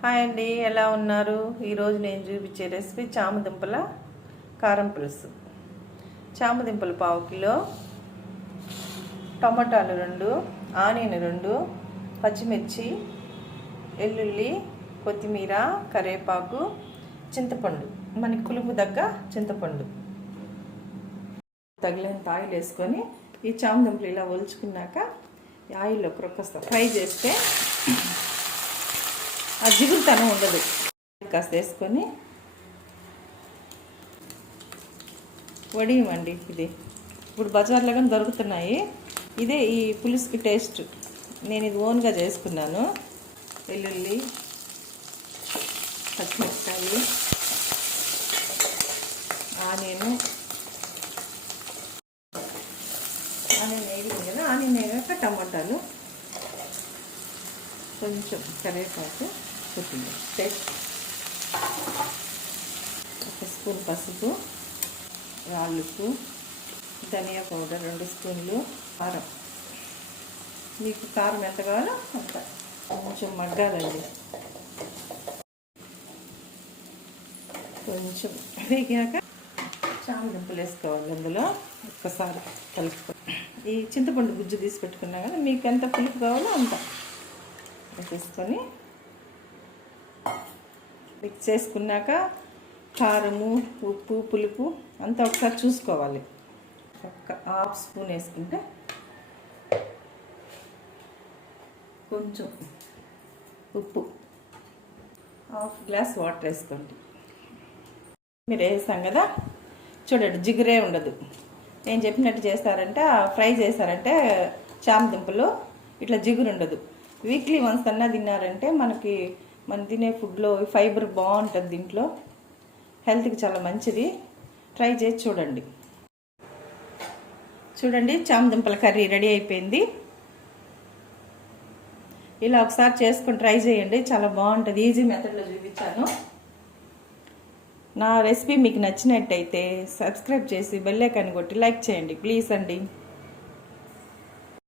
Hi అండి, ఎలా ఉన్నారు? ఈరోజు నేను చూపించే రెసిపీ చామదుంపల కారం పులుసు. చామదుంపలు 1/2 కిలో, టమాటాలు 2, ఆనియన్ 2, పచ్చిమిర్చి, వెల్లుల్లి, కొత్తిమీర, కరివేపాకు, చింతపండు, మనకి పులుపు దగ్గ చింతపండు, తగినంత ఆయిల్ వేసుకొని ఈ చామదుంపలు ఇలా ఒలుచుకున్నాక ఆయిల్లో ఫ్రై చేస్తే ఆ జిగురుతనం ఉండదు. కాస్త వేసుకొని వడియమండి. ఇది ఇప్పుడు బజార్లో కానీ దొరుకుతున్నాయి. ఇదే ఈ పులుసుకి టేస్ట్. నేను ఇది ఓన్గా చేసుకున్నాను. వెల్లుల్లి, పచ్చిమిరపకాయలు, ఆనియన్ వేగింది కదా, ఆనియన్ వేగాక టమాటాలు, కొంచెం కరివేపాకు, కొత్తిమీర పేస్ట్, 1 స్పూన్ పసుపు, రాళ్ళుప్పు, ధనియా పౌడర్ 2 స్పూన్లు, కారం. మీకు కారం ఎంత కావాలో అంత. కొంచెం మగ్గాలండి. కొంచెం వేగాక చామదుంపలు వేసుకోవాలి. అందులో ఒక్కసారి కలుపుకొని ఈ చింతపండు గుజ్జు తీసి పెట్టుకున్నా కదా, మీకు ఎంత పులుపు కావాలో అంత వేసుకొని మిక్స్ చేసుకున్నాక కారము, ఉప్పు, పులుపు అంతా ఒకసారి చూసుకోవాలి. 1/2 స్పూన్ వేసుకుంటే కొంచెం ఉప్పు, 1/2 గ్లాస్ వాటర్ వేసుకోండి. మీరు వేసాం కదా, చూడండి జిగురే ఉండదు. నేను చెప్పినట్టు చేస్తారంటే, ఫ్రై చేస్తారంటే చామదుంపలు ఇట్లా జిగురు ఉండదు. వీక్లీ వన్స్ అన్నా తిన్నారంటే మనం తినే ఫుడ్లో ఫైబర్ బాగుంటుంది. దీంట్లో హెల్త్కి చాలా మంచిది. ట్రై చేసి చూడండి. చామదుంపల కర్రీ రెడీ అయిపోయింది. ఇలా ఒకసారి చేసుకొని ట్రై చేయండి, చాలా బాగుంటుంది. ఈజీ మెథడ్లో చూపించాను. నా రెసిపీ మీకు నచ్చినట్టయితే సబ్స్క్రైబ్ చేసి బెల్ ఐకాన్ కొట్టి లైక్ చేయండి ప్లీజ్ అండి.